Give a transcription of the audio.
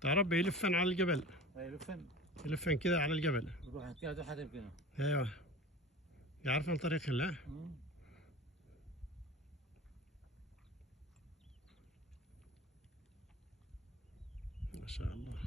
تعرف بيلفن على الجبل. يلفن. يلفن كده على الجبل. يروح كده حدف كده. ايوه. يعرف عن طريق الله. ما شاء الله.